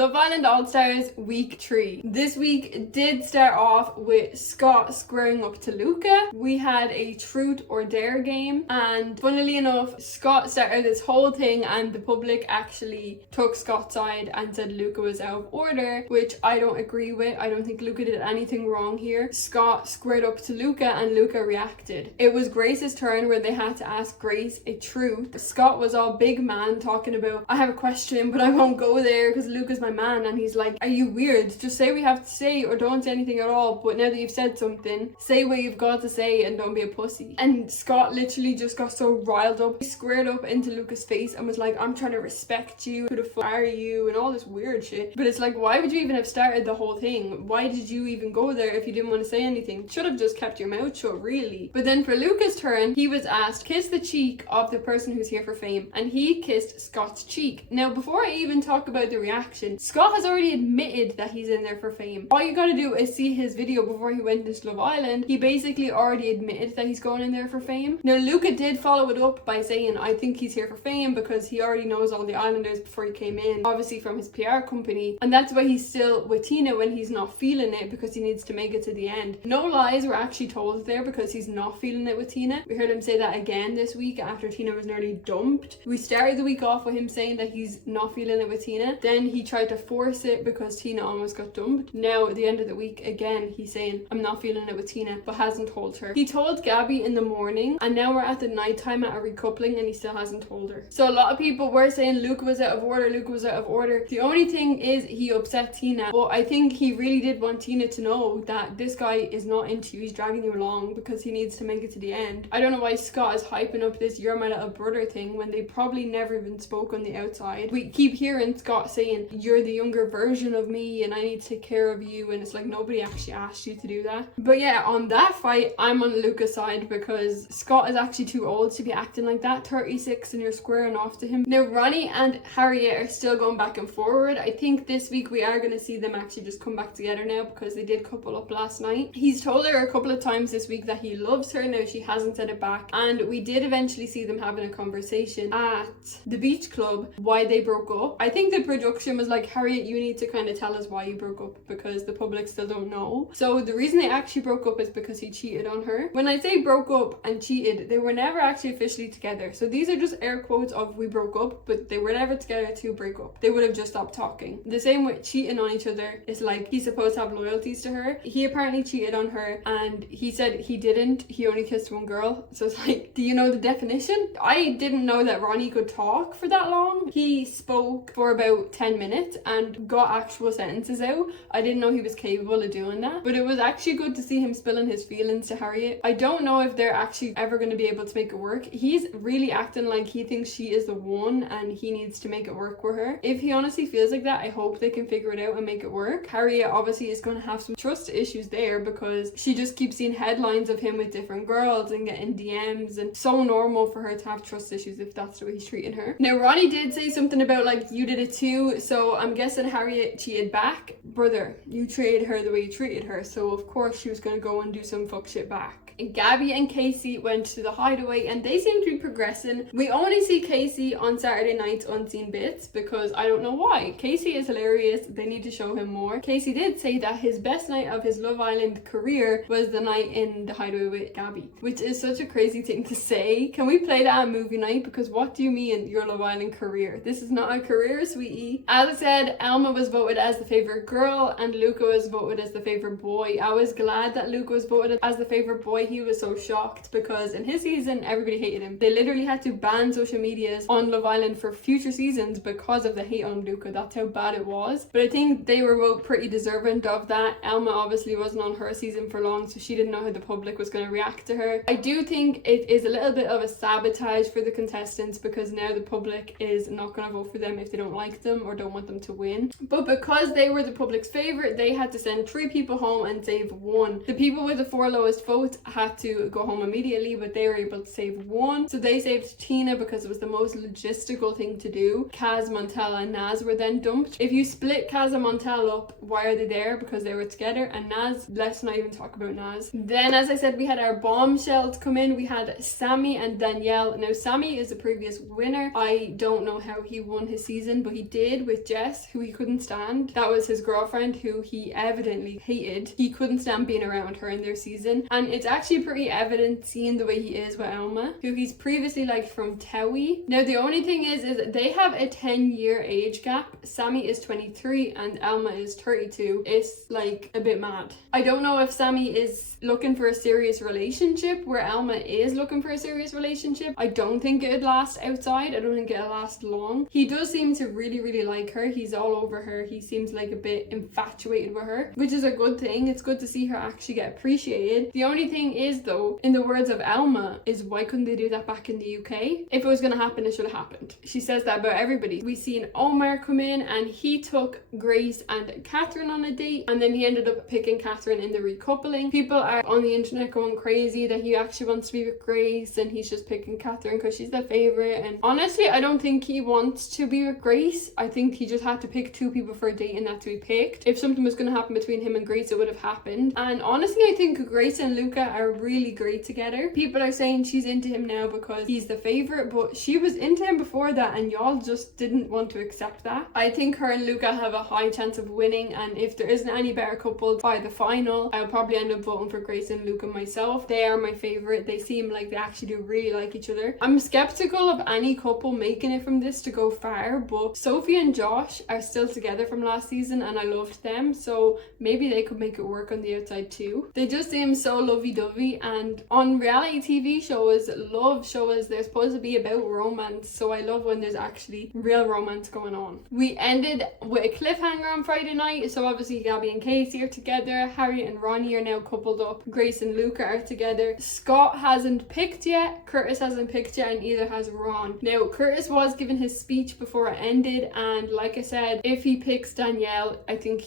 Love Island All-Stars Week 3. This week did start off with Scott squaring up to Luca. We had a truth or dare game, and funnily enough, Scott started this whole thing and the public actually took Scott's side and said Luca was out of order, which I don't agree with. I don't think Luca did anything wrong here. Scott squared up to Luca and Luca reacted. It was Grace's turn where they had to ask Grace a truth. Scott was all big man talking about, I have a question but I won't go there because Luca's my man, and he's like, are you weird? Just say what you have to say or don't say anything at all, but now that you've said something, say what you've got to say and don't be a pussy. And Scott literally just got so riled up. He squared up into Luca's face and was like, I'm trying to respect you, who the fuck are you, and all this weird shit. But it's like, why would you even have started the whole thing? Why did you even go there if you didn't want to say anything? Should have just kept your mouth shut, really. But then for Luca's turn, he was asked, kiss the cheek of the person who's here for fame, and he kissed Scott's cheek. Now before I even talk about the reaction, Scott has already admitted that he's in there for fame. All you gotta do is see his video before he went into Love Island. He basically already admitted that he's going in there for fame. Now Luca did follow it up by saying, I think he's here for fame because he already knows all the Islanders before he came in, obviously from his PR company, and that's why he's still with Tina when he's not feeling it, because he needs to make it to the end. No lies were actually told there because he's not feeling it with Tina. We heard him say that again this week after Tina was nearly dumped. We started the week off with him saying that he's not feeling it with Tina. Then he tried to force it because Tina almost got dumped. Now at the end of the week again he's saying I'm not feeling it with Tina, but hasn't told her. He told Gabby in the morning, and now we're at the night time at a recoupling and he still hasn't told her. So a lot of people were saying Luca was out of order, Luca was out of order. The only thing is he upset Tina, but I think he really did want Tina to know that this guy is not into you, he's dragging you along because he needs to make it to the end. I don't know why Scott is hyping up this you're my little brother thing when they probably never even spoke on the outside. We keep hearing Scott saying you're the younger version of me and I need to take care of you, and it's like nobody actually asked you to do that. But yeah, on that fight I'm on Luca's side because Scott is actually too old to be acting like that. 36 and you're squaring off to him. Now Ronnie and Harriet are still going back and forward. I think this week we are going to see them actually just come back together now because they did couple up last night. He's told her a couple of times this week that he loves her. Now she hasn't said it back, and we did eventually see them having a conversation at the beach club why they broke up. I think the production was like, Harriet, you need to kind of tell us why you broke up because the public still don't know. So the reason they actually broke up is because he cheated on her. When I say broke up and cheated, they were never actually officially together. So these are just air quotes of we broke up, but they were never together to break up. They would have just stopped talking. The same with cheating on each other. It's like he's supposed to have loyalties to her. He apparently cheated on her and he said he didn't. He only kissed one girl. So it's like, do you know the definition? I didn't know that Ronnie could talk for that long. He spoke for about 10 minutes and got actual sentences out. I didn't know he was capable of doing that, but it was actually good to see him spilling his feelings to Harriet. I don't know if they're actually ever going to be able to make it work. He's really acting like he thinks she is the one and he needs to make it work with her. If he honestly feels like that, I hope they can figure it out and make it work. Harriet obviously is going to have some trust issues there because she just keeps seeing headlines of him with different girls and getting DMs, and so normal for her to have trust issues if that's the way he's treating her. Now Ronnie did say something about like you did it too, so I'm guessing Harriet cheated back. Brother, you treated her the way you treated her, so of course she was going to go and do some fuck shit back. Gabby and Casey went to the hideaway and they seem to be progressing. We only see Casey on Saturday nights unseen bits because I don't know why. Casey is hilarious. They need to show him more. Casey did say that his best night of his Love Island career was the night in the hideaway with Gabby, which is such a crazy thing to say. Can we play that on movie night? Because what do you mean your Love Island career? This is not a career, sweetie. As I said, Alma was voted as the favorite girl and Luca was voted as the favorite boy. I was glad that Luca was voted as the favorite boy. He was so shocked because in his season everybody hated him. They literally had to ban social medias on Love Island for future seasons because of the hate on Luca. That's how bad it was. But I think they were both pretty deserving of that. Alma obviously wasn't on her season for long, so she didn't know how the public was going to react to her. I do think it is a little bit of a sabotage for the contestants because now the public is not going to vote for them if they don't like them or don't want them to win. But because they were the public's favorite, they had to send 3 people home and save 1. The people with the 4 lowest votes had to go home immediately, but they were able to save one. So they saved Tina because it was the most logistical thing to do. Kaz, Montel and Naz were then dumped. If you split Kaz and Montel up, why are they there? Because they were together. And Naz, let's not even talk about Naz. Then, as I said, we had our bombshells come in. We had Sammy and Danielle. Now, Sammy is the previous winner. I don't know how he won his season, but he did with Jess, who he couldn't stand. That was his girlfriend, who he evidently hated. He couldn't stand being around her in their season. And it's actually pretty evident seeing the way he is with Elma, who he's previously liked from Towie. Now, the only thing is they have a 10-year age gap. Sammy is 23 and Elma is 32. It's like a bit mad. I don't know if Sammy is looking for a serious relationship where Elma is looking for a serious relationship. I don't think it would last outside. I don't think it'll last long. He does seem to really like her. He's all over her. He seems like a bit infatuated with her, which is a good thing. It's good to see her actually get appreciated. The only thing is, though, in the words of Elma, is why couldn't they do that back in the UK? If it was going to happen, it should have happened. She says that about everybody. We seen Omar come in and he took Grace and Catherine on a date, and then he ended up picking Catherine in the recoupling. People are on the internet going crazy that he actually wants to be with Grace and he's just picking Catherine because she's the favorite. And honestly, I don't think he wants to be with Grace. I think he just had to pick two people for a date and that to be picked. If something was going to happen between him and Grace, it would have happened. And honestly, I think Grace and Luca are really great together. People are saying she's into him now because he's the favorite, but she was into him before that and y'all just didn't want to accept that. I think her and Luca have a high chance of winning, and if there isn't any better couple by the final, I'll probably end up voting for Grace and Luca myself. They are my favorite. They seem like they actually do really like each other. I'm skeptical of any couple making it from this to go far, but Sophie and Josh are still together from last season and I loved them, so maybe they could make it work on the outside too. They just seem so lovey-dovey, and on reality TV shows, love shows, they're supposed to be about romance, so I love when there's actually real romance going on. We ended with a cliffhanger on Friday night, so obviously Gabby and Casey are together, Harry and Ronnie are now coupled up, Grace and Luca are together. Scott hasn't picked yet, Curtis hasn't picked yet, and either has Ron. Now, Curtis was given his speech before it ended, and like I said, if he picks Danielle, I think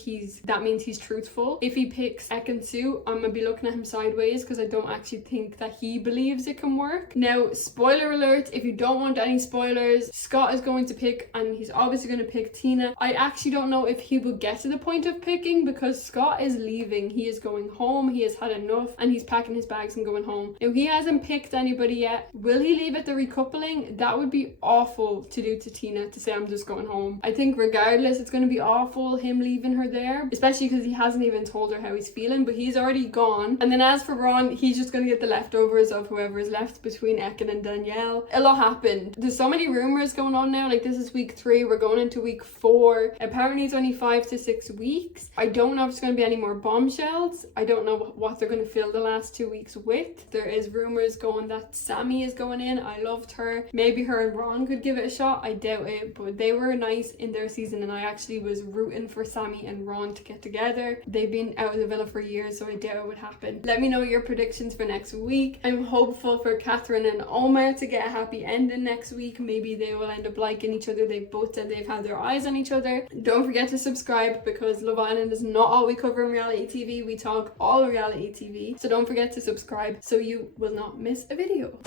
that means he's truthful. If he picks Ekin-Su, I'm gonna be looking at him sideways because I don't actually think that he believes it can work. Now, spoiler alert, if you don't want any spoilers, Scott is going to pick, and he's obviously going to pick Tina. I actually don't know if he will get to the point of picking because Scott is leaving. He is going home. He has had enough and he's packing his bags and going home. Now, he hasn't picked anybody yet. Will he leave at the recoupling? That would be awful to do to Tina, to say I'm just going home. I think regardless, it's going to be awful him leaving her there, especially because he hasn't even told her how he's feeling, but he's already gone. And then as for Ron, he's just going to get the leftovers of whoever is left between Ekin and Danielle. A lot happened. There's so many rumors going on now. Like, this is week 3. We're going into week 4. Apparently it's only 5 to 6 weeks. I don't know if there's going to be any more bombshells. I don't know what they're going to fill the last 2 weeks with. There is rumors going that Sammy is going in. I loved her. Maybe her and Ron could give it a shot. I doubt it, but they were nice in their season and I actually was rooting for Sammy and Ron to get together. They've been out of the villa for years, so I doubt it would happen. Let me know your predictions for next week. I'm hopeful for Catherine and Omar to get a happy ending next week. Maybe they will end up liking each other. They've both said they've had their eyes on each other. Don't forget to subscribe because Love Island is not all we cover in reality TV. We talk all reality TV. So don't forget to subscribe so you will not miss a video.